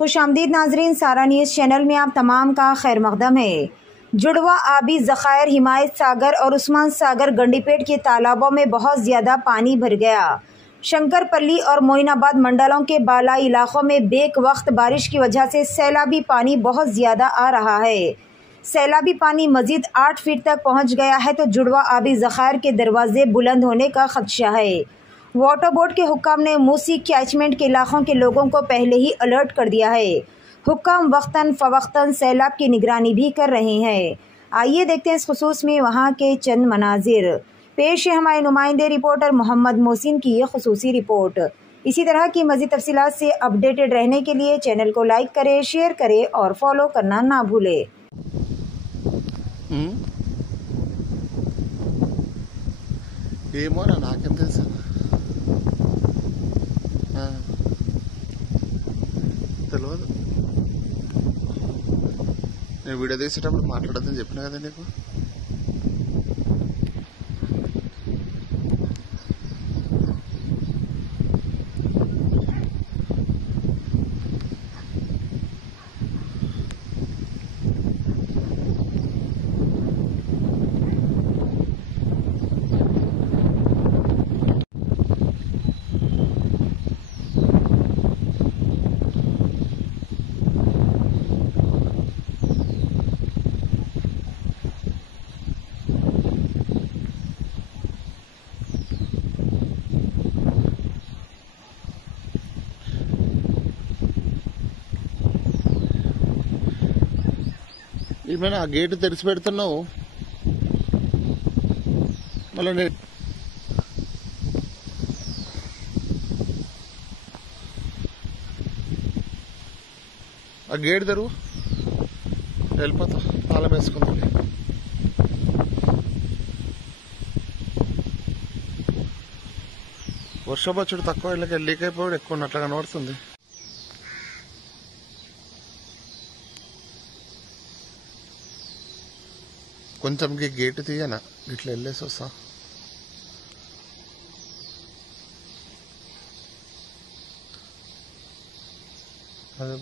खुशामदीद नाजरीन, सारा news channel में आप तमाम का खैर मकदम है। जुड़वा आबी ज़खायर हिमायत सागर और उस्मान सागर गंडीपेट के तालाबों में बहुत ज़्यादा पानी भर गया। शंकरपल्ली और मोइनाबाद मंडलों के बालाई इलाकों में बेक वक्त बारिश की वजह से सैलाबी पानी बहुत ज़्यादा आ रहा है। सैलाबी पानी मज़ीद 8 फीट तक पहुँच गया है तो जुड़वा आबी ज़खायर के दरवाजे बुलंद होने का खदशा है। वाटर बोर्ड के हुक्काम ने मूसी कैचमेंट के इलाकों के लोगों को पहले ही अलर्ट कर दिया है। हुक्काम वक्तन फ़वक्तन सैलाब की निगरानी भी कर रहे हैं। आइए देखते हैं इस खुसूस में वहाँ के चंद मनाजिर। पेश है हमारे नुमाइंदे रिपोर्टर मोहम्मद मोहसिन की ये खुसूसी रिपोर्ट। इसी तरह की मज़ीद तफसीलात से अपडेटेड रहने के लिए चैनल को लाइक करें, शेयर करें और फॉलो करना ना भूलें। తెలియదు. నేను వీడియో తీసేటప్పుడు మాట్లాడద్దని చెప్పినా కదా నీకు. ఏమైనా ఆ గేటు తెరిచి పెడుతున్నావు మళ్ళీ ఆ గేటు తెరువు వెళ్ళిపోతా తాళం వేసుకుంది. వర్షపచ్చుడు తక్కువ ఇళ్ళకి లీక్ అయిపోయాడు ఎక్కువ ఉన్నట్లు కనబడుతుంది. కొంచెం గేటు తీయనా ఇట్లా వెళ్ళేసి వస్తా. అదే